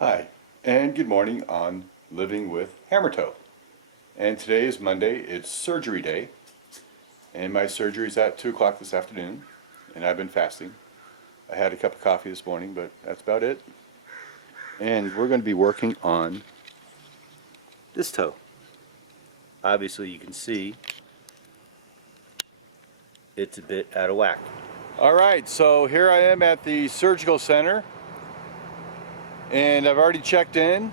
Hi, and good morning on Living with Hammertoe. And today is Monday, it's surgery day, and my surgery is at 2 o'clock this afternoon, and I've been fasting. I had a cup of coffee this morning, but that's about it. And we're going to be working on this toe. Obviously you can see it's a bit out of whack. Alright, so here I am at the surgical center, and I've already checked in.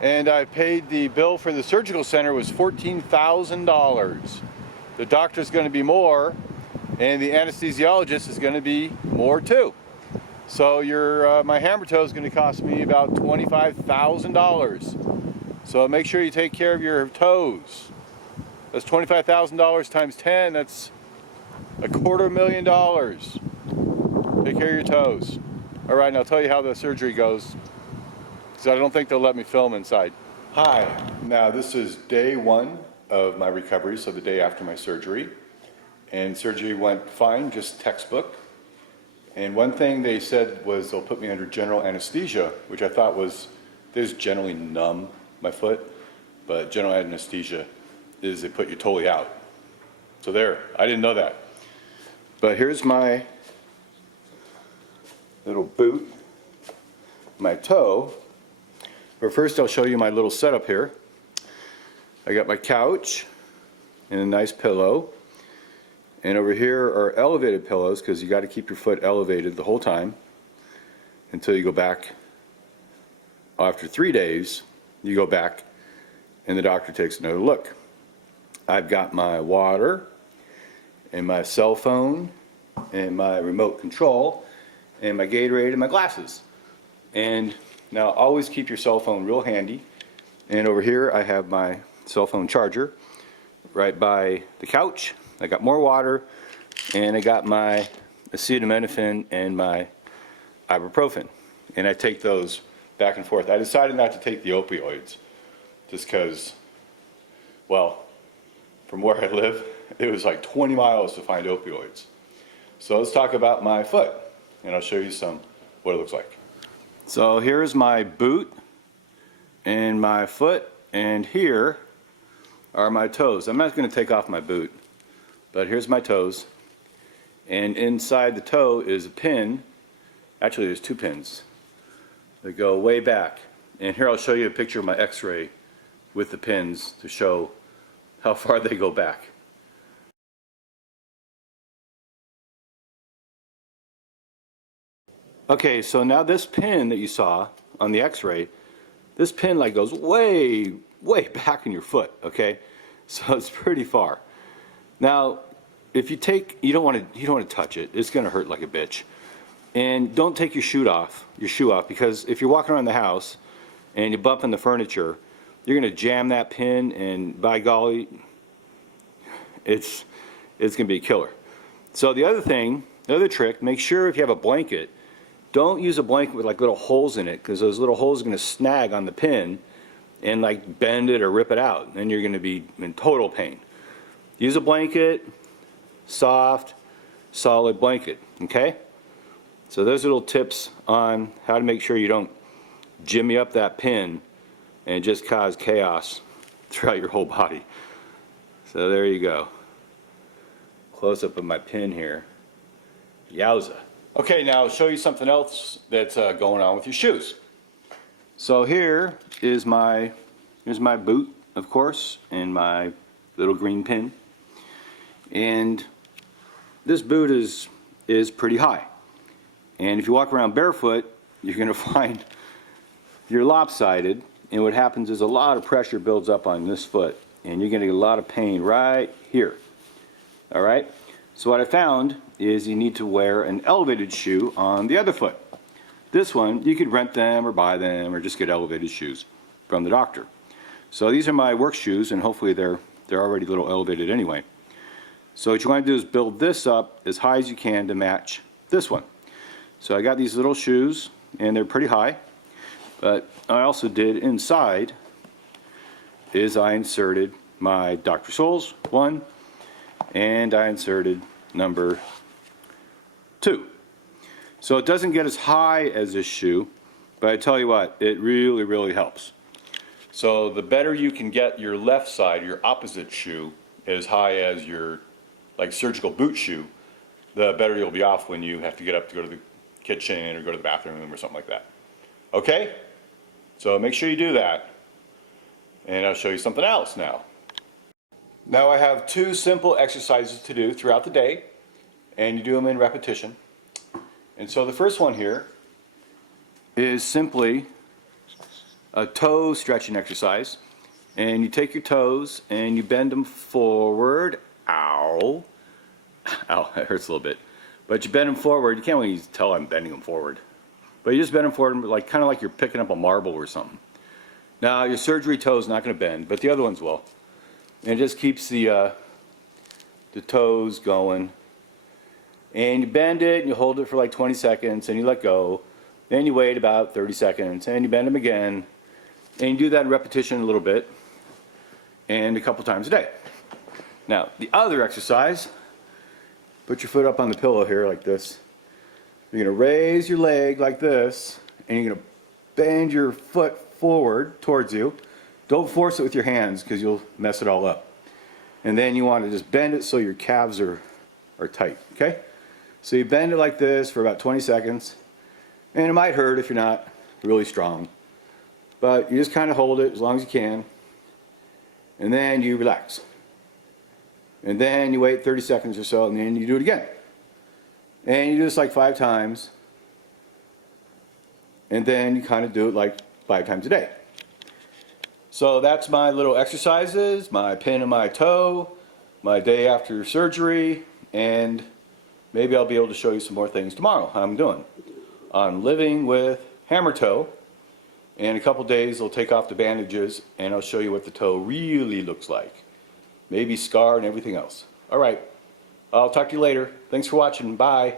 And I paid the bill for the surgical center was $14,000. The doctor's going to be more, and the anesthesiologist is going to be more too. So my hammer toe is going to cost me about $25,000. So make sure you take care of your toes. That's $25,000 times 10. That's $250,000. Take care of your toes. All right, and I'll tell you how the surgery goes, because I don't think they'll let me film inside. Hi, now this is day one of my recovery, so the day after my surgery. And surgery went fine, just textbook. And one thing they said was they'll put me under general anesthesia, which I thought was, they just generally numb my foot, but general anesthesia is they put you totally out. So there, I didn't know that. But here's my little boot, my toe. But first I'll show you my little setup here. I got my couch and a nice pillow. And over here are elevated pillows, because you got to keep your foot elevated the whole time until you go back. After 3 days, you go back and the doctor takes another look. I've got my water and my cell phone and my remote control and my Gatorade and my glasses. And now always keep your cell phone real handy. And over here I have my cell phone charger right by the couch. I got more water, and I got my acetaminophen and my ibuprofen. And I take those back and forth. I decided not to take the opioids just because, well, from where I live, it was like 20 miles to find opioids. So let's talk about my foot, and I'll show you what it looks like. So here's my boot and my foot, and here are my toes. I'm not going to take off my boot, but here's my toes, and inside the toe is a pin. Actually, there's two pins that go way back, and here I'll show you a picture of my x-ray with the pins to show how far they go back. Okay, so now this pin that you saw on the x-ray, this pin like goes way back in your foot, okay? So it's pretty far. Now, if you don't want to touch it. It's going to hurt like a bitch. And don't take your shoe off, because if you're walking around the house and you bump in the furniture, you're going to jam that pin, and by golly, it's going to be a killer. So the other trick, make sure if you have a blanket, don't use a blanket with like little holes in it, because those little holes are going to snag on the pin and like bend it or rip it out, and then you're going to be in total pain. Use a blanket, soft, solid blanket, okay? So those are little tips on how to make sure you don't jimmy up that pin and just cause chaos throughout your whole body. So there you go. Close up of my pin here. Yowza. Okay, now I'll show you something else that's going on with your shoes. So here's my boot, of course, and my little green pin. And this boot is pretty high. And if you walk around barefoot, you're going to find you're lopsided, and what happens is a lot of pressure builds up on this foot, and you're going to get a lot of pain right here. All right? So what I found is you need to wear an elevated shoe on the other foot. This one, you could rent them or buy them or just get elevated shoes from the doctor. So these are my work shoes, and hopefully they're already a little elevated anyway. So what you want to do is build this up as high as you can to match this one. So I got these little shoes, and they're pretty high, but I also did inside is I inserted my Dr. Scholl's one, and I inserted number 2. So it doesn't get as high as this shoe, but I tell you what, it really, really helps. So the better you can get your left side, your opposite shoe, as high as your like surgical boot shoe, the better you'll be off when you have to get up to go to the kitchen or go to the bathroom or something like that. Okay? So make sure you do that. And I'll show you something else now. Now I have 2 simple exercises to do throughout the day, and you do them in repetition. And so the first one here is simply a toe stretching exercise. And you take your toes and you bend them forward. Ow. Ow, that hurts a little bit. But you bend them forward. You can't really tell I'm bending them forward. But you just bend them forward, like kind of like you're picking up a marble or something. Now your surgery toe is not going to bend, but the other ones will. And it just keeps the toes going. And you bend it and you hold it for like 20 seconds and you let go. Then you wait about 30 seconds and you bend them again. And you do that in repetition a little bit and a couple times a day. Now the other exercise, put your foot up on the pillow here like this. You're going to raise your leg like this and you're going to bend your foot forward towards you. Don't force it with your hands because you'll mess it all up. And then you want to just bend it so your calves are tight, okay? So you bend it like this for about 20 seconds. And it might hurt if you're not really strong. But you just kind of hold it as long as you can. And then you relax. And then you wait 30 seconds or so and then you do it again. And you do this like 5 times. And then you kind of do it like 5 times a day. So that's my little exercises, my pin in my toe, my day after surgery, and maybe I'll be able to show you some more things tomorrow, how I'm doing on living with hammer toe. In a couple days, I'll take off the bandages and I'll show you what the toe really looks like. Maybe scar and everything else. All right, I'll talk to you later. Thanks for watching. Bye.